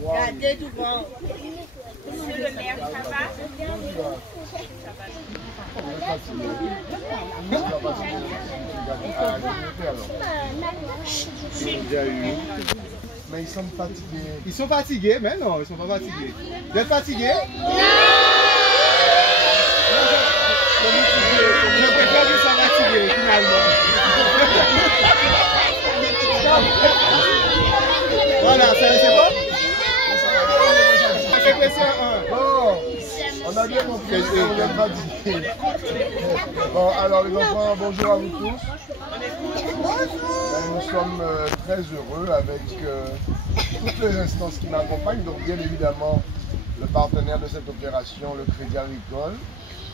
Gardez devant. Monsieur le maire, ça va? Mais ils sont fatigués. Ils sont fatigués, mais non, ils sont pas fatigués. Vous êtes fatigués? Je préfère qu'ils soient fatigués, finalement. Voilà, c'est bon? C'est question 1. Bon, on a bien compris que vous êtes fatigués. Bon, alors les enfants, bonjour à vous tous. Nous sommes très heureux avec toutes les instances qui m'accompagnent. Donc bien évidemment, le partenaire de cette opération, le Crédit Agricole,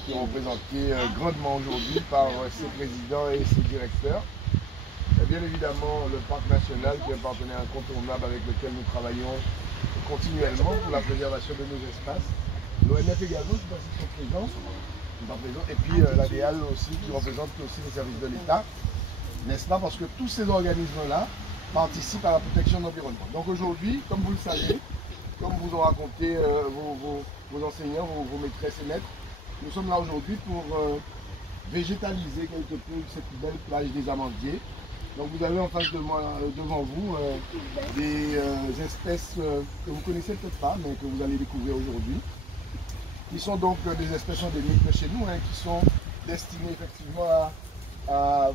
qui est représenté grandement aujourd'hui par ses présidents et ses directeurs. Et bien évidemment, le Parc National, qui est un partenaire incontournable avec lequel nous travaillons continuellement pour la préservation de nos espaces. L'ONF également, je ne sais pas s'ils sont présents. Et puis l'ADEAL aussi, qui représente aussi les services de l'État. N'est-ce pas? Parce que tous ces organismes-là participent à la protection de l'environnement. Donc aujourd'hui, comme vous le savez, comme vous ont raconté vos enseignants, vos maîtresses et maîtres, nous sommes là aujourd'hui pour végétaliser quelque peu cette belle plage des Amandiers. Donc vous avez en face de moi, devant vous, des espèces que vous ne connaissez peut-être pas, mais que vous allez découvrir aujourd'hui, qui sont donc des espèces endémiques de chez nous, qui sont destinées effectivement à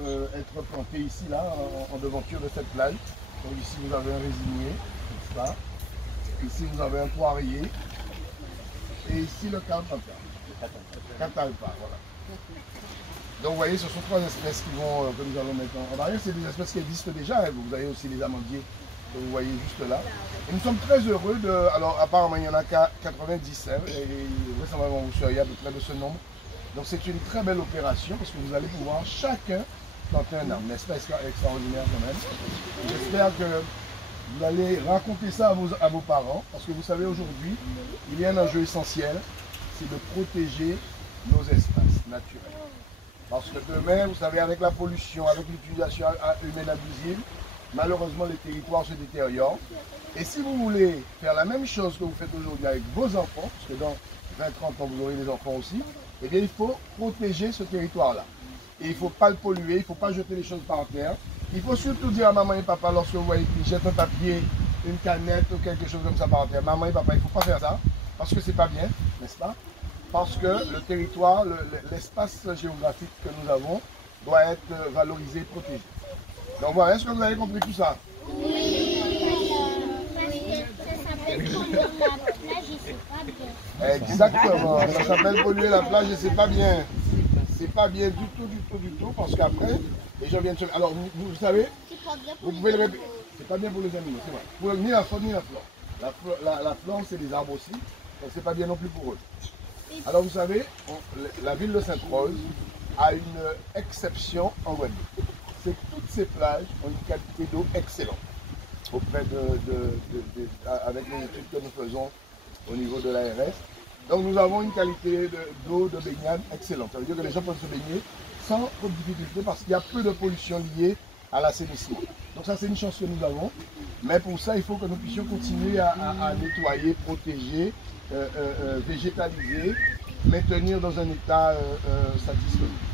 être plantées ici, là, en devanture de cette plage. Donc ici vous avez un résinier, n'est-ce pas? Ici vous avez un poirier, et ici le catalpa, voilà. Donc vous voyez, ce sont trois espèces que nous allons mettre en arrière. C'est des espèces qui existent déjà. Vous avez aussi les amandiers que vous voyez juste là. Et nous sommes très heureux de... Alors apparemment il y en a 90, et vraisemblablement vous seriez à peu près de ce nombre. Donc c'est une très belle opération parce que vous allez pouvoir chacun planter un arbre. N'est-ce pas extraordinaire quand même? J'espère que vous allez raconter ça à vos parents, parce que vous savez aujourd'hui, il y a un enjeu essentiel, c'est de protéger nos espaces naturels. Parce que demain, vous savez, avec la pollution, avec l'utilisation humaine abusive, malheureusement les territoires se détériorent. Et si vous voulez faire la même chose que vous faites aujourd'hui avec vos enfants, parce que dans 20-30 ans vous aurez des enfants aussi, eh bien il faut protéger ce territoire-là. Et il ne faut pas le polluer, il ne faut pas jeter les choses par terre. Il faut surtout dire à maman et papa, lorsque vous voyez qu'ils jettent un papier, une canette ou quelque chose comme ça par terre, maman et papa, il ne faut pas faire ça, parce que c'est pas bien, n'est-ce pas? Parce que le territoire, l'espace géographique que nous avons doit être valorisé et protégé. Donc voilà, est-ce que vous avez compris tout ça? Oui. Exactement, ça s'appelle polluer la plage et c'est pas bien. C'est pas bien du tout, parce qu'apraprès, les gens viennent se... Alors vous savez, vous pouvez le répéter, c'est pas bien pour les animaux, c'est vrai. Pour ni la faune ni la flore. La flore, c'est des arbres aussi, donc c'est pas bien non plus pour eux. Alors vous savez, la ville de Sainte-Rose a une exception en Guadeloupe. C'est que toutes ces plages ont une qualité d'eau excellente avec les études que nous faisons au niveau de l'ARS. Donc nous avons une qualité d'eau de baignade excellente. Ça veut dire que les gens peuvent se baigner sans trop de difficulté parce qu'il y a peu de pollution liée à l'assainissement. Donc ça c'est une chance que nous avons. Mais pour ça il faut que nous puissions continuer à nettoyer, protéger, végétaliser, maintenir dans un état satisfaisant.